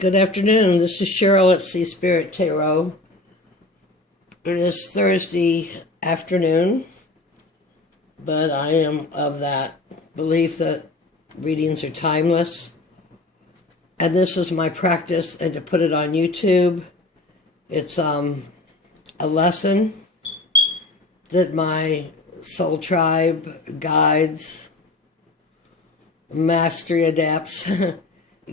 Good afternoon. This is Cheryl at Sea Spirit Tarot. It is Thursday afternoon, but I am of that belief that readings are timeless. And this is my practice, and to put it on YouTube, it's a lesson that my soul tribe, guides, mastery adepts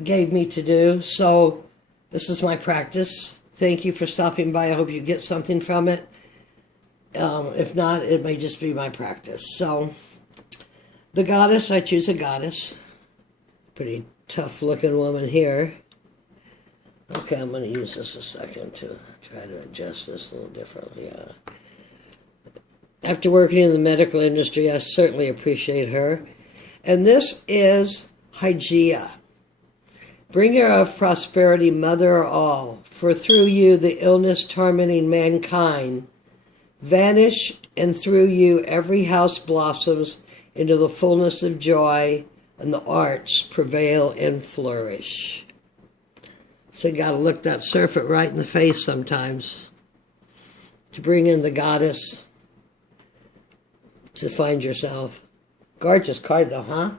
gave me to do. So this is my practice. Thank you for stopping by. I hope you get something from it. If not, it may just be my practice. So the goddess, I choose a goddess. Pretty tough looking woman here. Okay, I'm going to use this a second to try to adjust this a little differently. After working in the medical industry, I certainly appreciate her. And this is Hygeia. Bringer of prosperity, mother of all, for through you the illness tormenting mankind vanish, and through you every house blossoms into the fullness of joy, and the arts prevail and flourish. So you got to look that serpent right in the face sometimes to bring in the goddess to find yourself. Gorgeous card though, huh?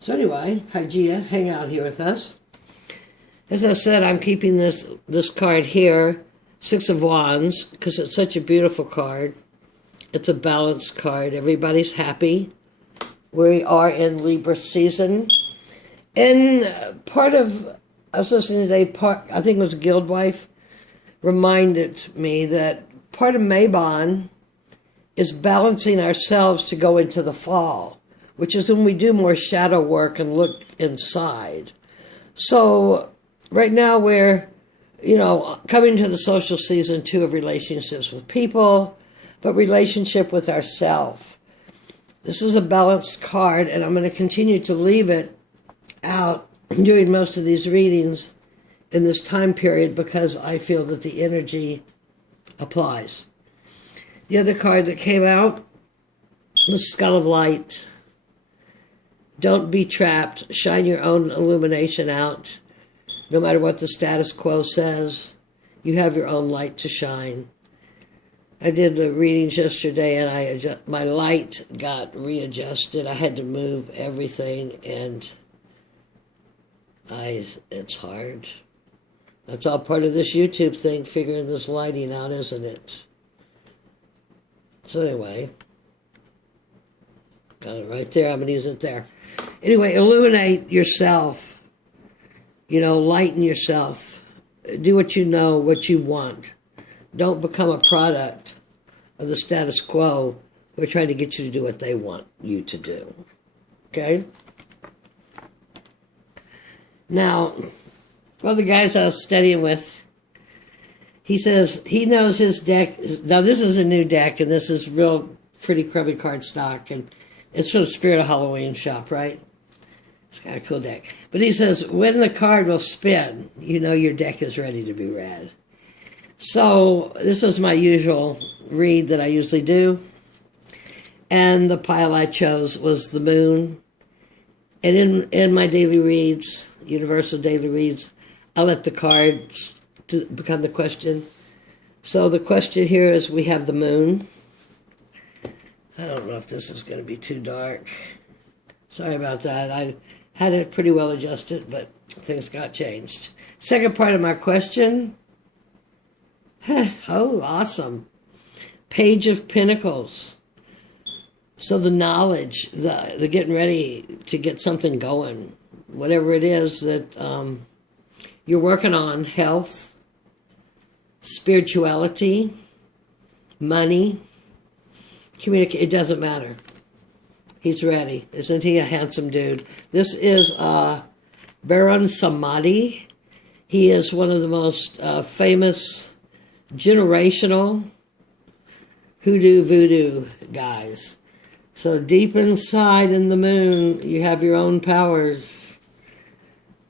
So anyway, Hygeia, hang out here with us. As I said, I'm keeping this card here, Six of Wands, because it's such a beautiful card. It's a balanced card. Everybody's happy. We are in Libra season. And I was listening today, I think it was Guildwife, reminded me that part of Mabon is balancing ourselves to go into the fall, which is when we do more shadow work and look inside. So right now we're, coming to the social season too of relationships with people, but relationship with ourselves. This is a balanced card, and I'm going to continue to leave it out doing most of these readings in this time period because I feel that the energy applies. The other card that came out was Skull of Light. Don't be trapped. Shine your own illumination out. No matter what the status quo says, you have your own light to shine. I did the readings yesterday, and my light got readjusted. I had to move everything, and it's hard. That's all part of this YouTube thing, figuring this lighting out, isn't it? So anyway, got it right there. I'm going to use it there. Anyway, illuminate yourself. Lighten yourself. Do what you know, what you want. Don't become a product of the status quo who are trying to get you to do what they want you to do. Okay? Now, one of the guys I was studying with, he says he knows his deck. Now, this is a new deck, and this is real pretty crummy card stock, and it's from the Spirit of Halloween shop, right? It's kind of a cool deck. But he says, when the card will spin, your deck is ready to be read. So this is my usual read that I usually do. And the pile I chose was the moon. And in my daily reads, universal daily reads, I let the cards become the question. So the question here is, we have the moon. I don't know if this is going to be too dark. Sorry about that. I had it pretty well adjusted, but things got changed. Second part of my question. Oh, awesome. Page of Pentacles. So the knowledge, the getting ready to get something going. Whatever it is that you're working on. Health, spirituality, money, communicate. It doesn't matter. He's ready. Isn't he a handsome dude? This is Baron Samedi. He is one of the most famous generational hoodoo voodoo guys. So deep inside in the moon, you have your own powers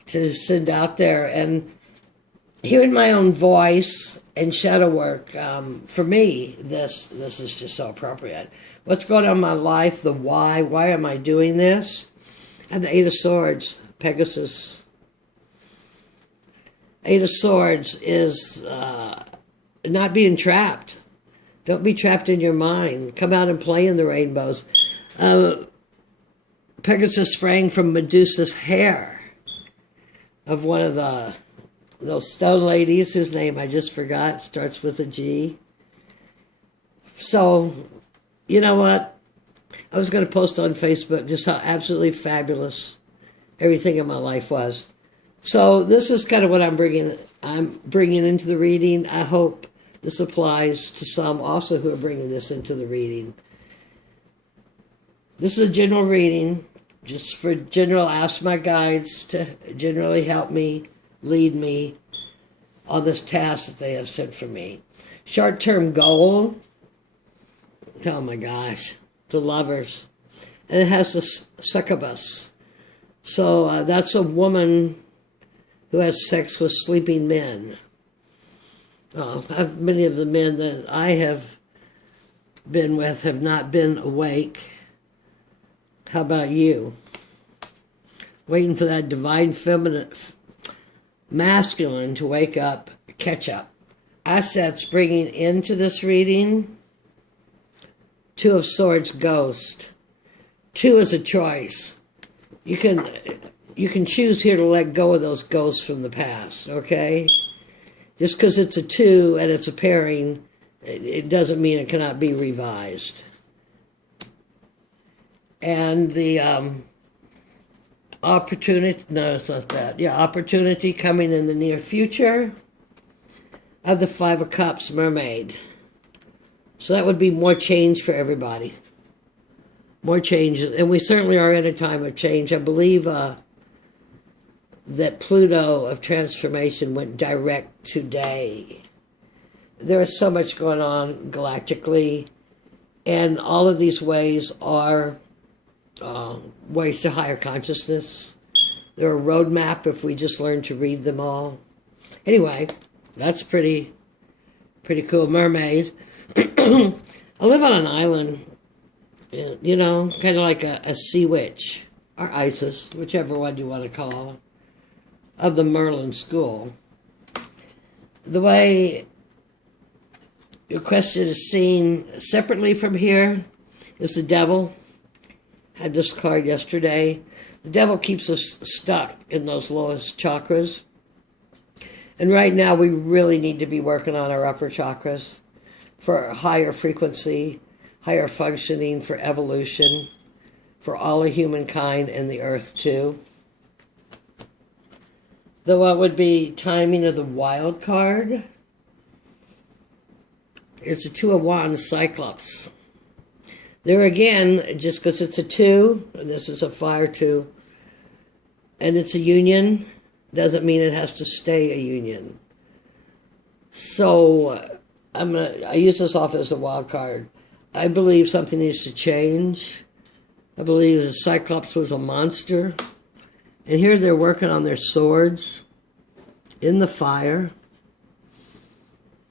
to send out there. And hearing my own voice and shadow work, for me, this is just so appropriate. What's going on in my life, the why am I doing this? And the Eight of Swords, Pegasus, Eight of Swords is not being trapped. Don't be trapped in your mind. Come out and play in the rainbows. Pegasus sprang from Medusa's hair of one of those stone ladies, whose name I just forgot, starts with a G. So, you know what? I was going to post on Facebook just how absolutely fabulous everything in my life was. So this is kind of what I'm bringing into the reading. I hope this applies to some also who are bringing this into the reading. This is a general reading, just for general, ask my guides to generally help me, lead me on this task that they have sent for me. Short-term goal, oh my gosh, the Lovers. And it has the succubus. So that's a woman who has sex with sleeping men. Many of the men that I have been with have not been awake. How about you? Waiting for that divine feminine, masculine to wake up, catch up. Assets bringing into this reading, Two of Swords, Ghost. Two is a choice. You can choose here to let go of those ghosts from the past, okay? Just because it's a two and it's a pairing, it doesn't mean it cannot be revised. And the opportunity, no, it's not that. Yeah, opportunity coming in the near future of the Five of Cups, Mermaid. So that would be more change for everybody. More change. And we certainly are in a time of change. I believe that Pluto of transformation went direct today. There is so much going on galactically, and all of these ways are ways to higher consciousness. They're a roadmap if we just learn to read them all. Anyway, that's pretty cool. Mermaid. I live on an island, you know, kind of like a sea witch, or Isis, whichever one you want to call, of the Merlin school. The way your question is seen separately from here is the devil. I had this card yesterday. The devil keeps us stuck in those lowest chakras. And right now we really need to be working on our upper chakras for higher frequency, higher functioning, for evolution, for all of humankind and the earth too. The what would be timing of the wild card is the Two of Wands, Cyclops. There again, just because it's a two, and this is a fire two, and it's a union, doesn't mean it has to stay a union. So I use this often as a wild card. I believe something needs to change. I believe the Cyclops was a monster. And here they're working on their swords in the fire.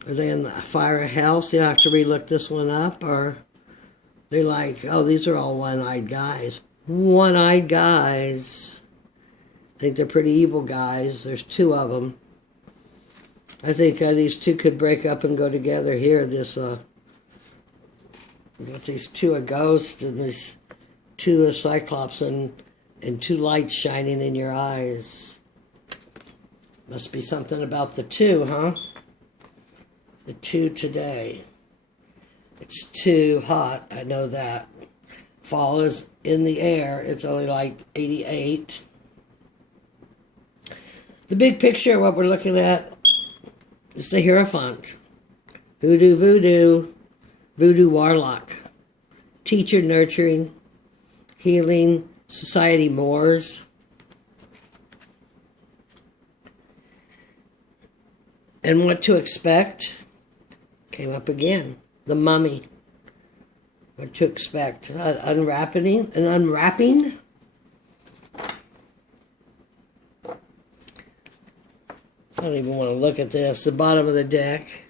Are they in the fire of hell? So you have to relook this one up. Or they're like, oh, these are all one-eyed guys. One-eyed guys. I think they're pretty evil guys. There's two of them. I think these two could break up and go together here. This, got these two of ghosts and these two of Cyclops and two lights shining in your eyes. Must be something about the two, huh? The two today. It's too hot, I know that. Fall is in the air. It's only like 88. The big picture, what we're looking at, is the Hierophant. Voodoo, voodoo. Voodoo warlock. Teacher nurturing. Healing. Society Moors. And what to expect came up again. The Mummy. What to expect. Unwrapping. An unwrapping. I don't even want to look at this. The bottom of the deck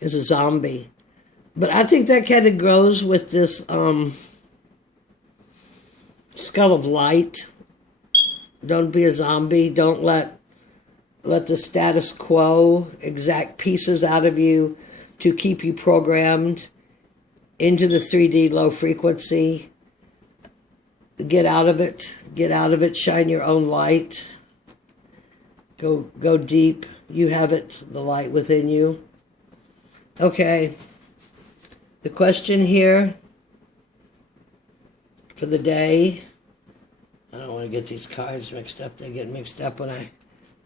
is a zombie. But I think that kind of goes with this skull of light. Don't be a zombie. Don't let let the status quo exact pieces out of you to keep you programmed into the 3D low frequency. Get out of it. Get out of it. Shine your own light. Go deep. You have it, the light within you. Okay. The question here for the day. I don't want to get these cards mixed up. They get mixed up when I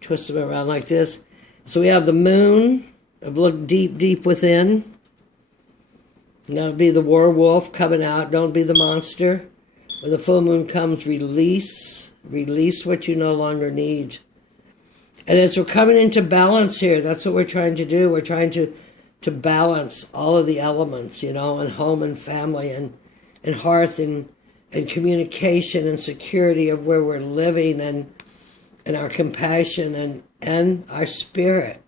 twist them around like this. So we have the moon. Look deep, deep within. Don't be the werewolf coming out. Don't be the monster. When the full moon comes, release. Release what you no longer need. And as we're coming into balance here, that's what we're trying to do. We're trying to balance all of the elements, and home and family and hearth and communication and security of where we're living and our compassion and our spirit.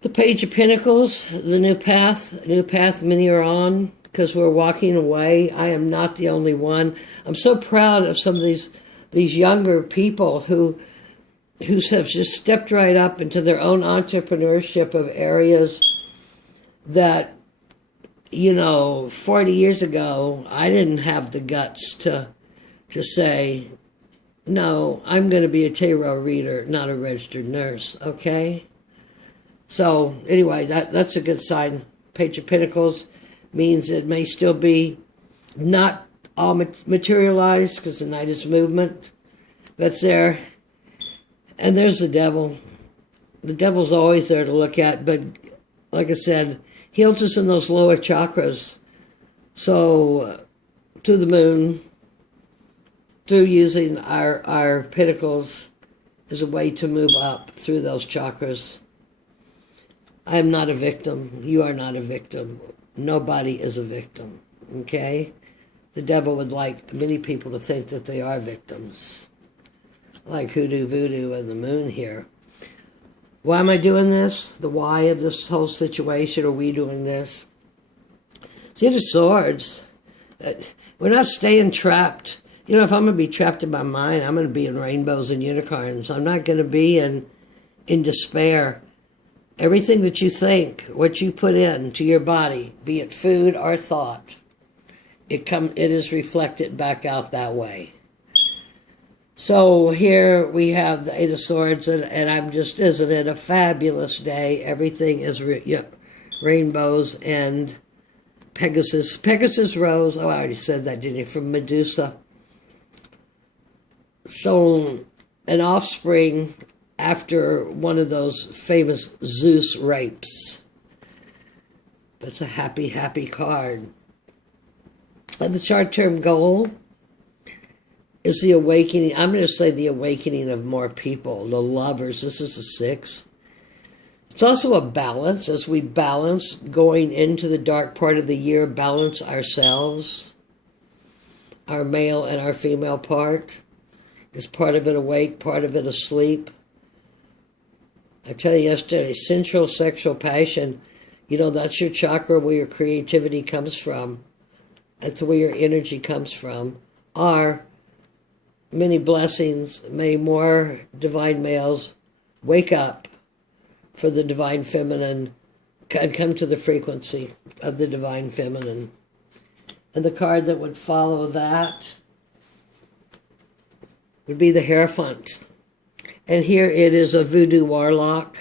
The Page of Pentacles, the new path many are on because we're walking away. I am not the only one. I'm so proud of some of these younger people who have just stepped right up into their own entrepreneurship of areas that, 40 years ago, I didn't have the guts to say, no, I'm going to be a tarot reader, not a registered nurse, okay? So, anyway, that's a good sign. Page of Pentacles means it may still be not all materialized because the Knight is movement, but it's there. And there's the devil. The devil's always there to look at, but like I said, he holds us in those lower chakras. So, to the moon, through using our pentacles as a way to move up through those chakras. I am not a victim. You are not a victim. Nobody is a victim, okay? The devil would like many people to think that they are victims. Like hoodoo, voodoo, and the moon here. Why am I doing this? The why of this whole situation? Are we doing this? See, the swords. We're not staying trapped. If I'm going to be trapped in my mind, I'm going to be in rainbows and unicorns. I'm not going to be in despair. Everything that you think, what you put into your body, be it food or thought, it is reflected back out that way. So here we have the Eight of Swords, and isn't it a fabulous day? Everything is rainbows and Pegasus. Pegasus rose, I already said that, didn't you, from Medusa. So an offspring after one of those famous Zeus rapes. That's a happy, happy card. And the short-term goal is the awakening. I'm going to say the awakening of more people, the lovers. This is a 6. It's also a balance. As we balance going into the dark part of the year, balance ourselves, our male and our female part. Is part of it awake, part of it asleep? I tell you yesterday, sensual sexual passion, that's your chakra where your creativity comes from. That's where your energy comes from. Are many blessings. May more divine males wake up for the divine feminine and come to the frequency of the divine feminine. And the card that would follow that would be the Hierophant. And here it is a voodoo warlock.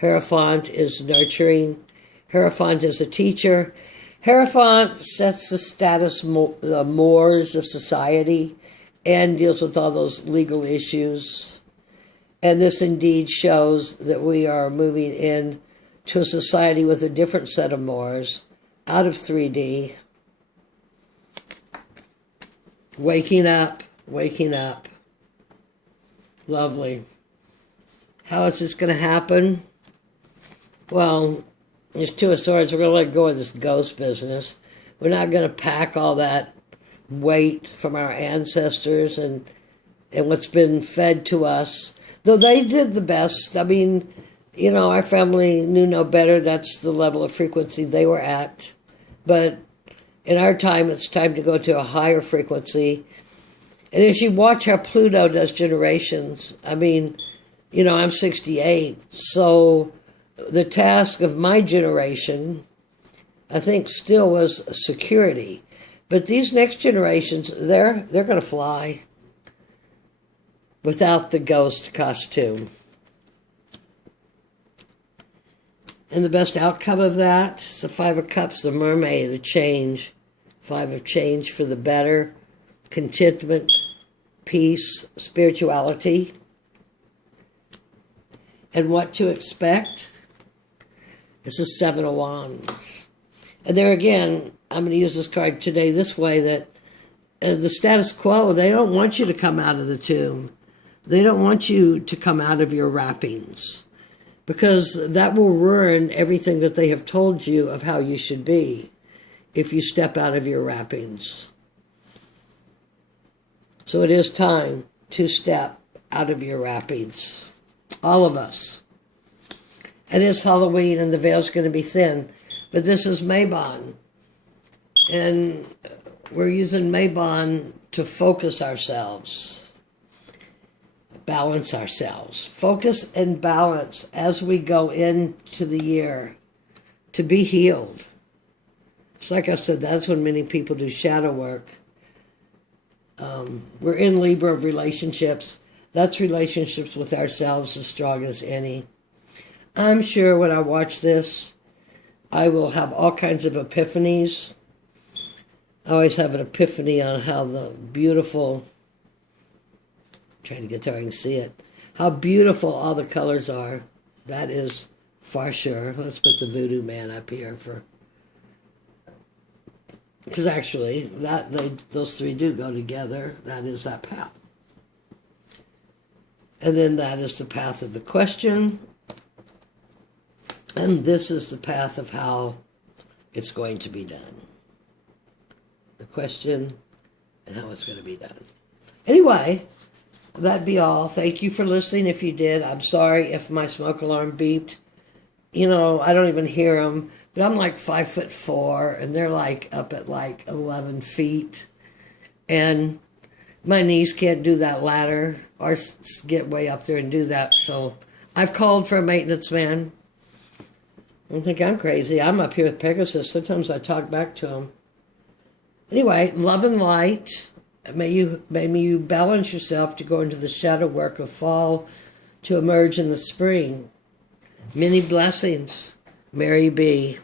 Hierophant is nurturing. Hierophant is a teacher. Hierophant sets the status, the mores of society and deals with all those legal issues. And this indeed shows that we are moving in to a society with a different set of mores, out of 3D. Waking up. Waking up. Lovely. How is this going to happen? Well, there's 2 of Swords. We're going to let go of this ghost business. We're not going to pack all that weight from our ancestors and what's been fed to us. Though they did the best. I mean, our family knew no better. That's the level of frequency they were at. But in our time, it's time to go to a higher frequency. And as you watch how Pluto does generations, I mean, you know, I'm 68, so the task of my generation, I think, still was security. But these next generations, they're going to fly without the ghost costume. And the best outcome of that is the Five of Cups, the mermaid, a change. Five of change for the better, contentment, peace, spirituality. And what to expect is the Seven of Wands. And there again, I'm going to use this card today this way, that the status quo, they don't want you to come out of the tomb. They don't want you to come out of your wrappings, because that will ruin everything that they have told you of how you should be if you step out of your wrappings. So it is time to step out of your wrappings. All of us. And it's Halloween and the veil's going to be thin. But this is Mabon. And we're using Mabon to focus ourselves. Balance ourselves. Focus and balance as we go into the year to be healed. It's like I said, that's when many people do shadow work. We're in Libra of relationships. That's relationships with ourselves as strong as any. I'm sure when I watch this, I will have all kinds of epiphanies. I always have an epiphany on how the beautiful, I'm trying to get there, I can see it, how beautiful all the colors are. That is for sure. Let's put the Voodoo Man up here for, because actually those three do go together. That is that path. And then that is the path of the question. And this is the path of how it's going to be done. The question and how it's going to be done. Anyway, that'd be all. Thank you for listening if you did. I'm sorry if my smoke alarm beeped. You know, I don't even hear them. But I'm like 5'4", and they're like up at like 11 feet. And my knees can't do that ladder or get way up there and do that. So I've called for a maintenance man. I don't think I'm crazy. I'm up here with Pegasus. Sometimes I talk back to him. Anyway, love and light. May you balance yourself to go into the shadow work of fall to emerge in the spring. Many blessings. Mary B.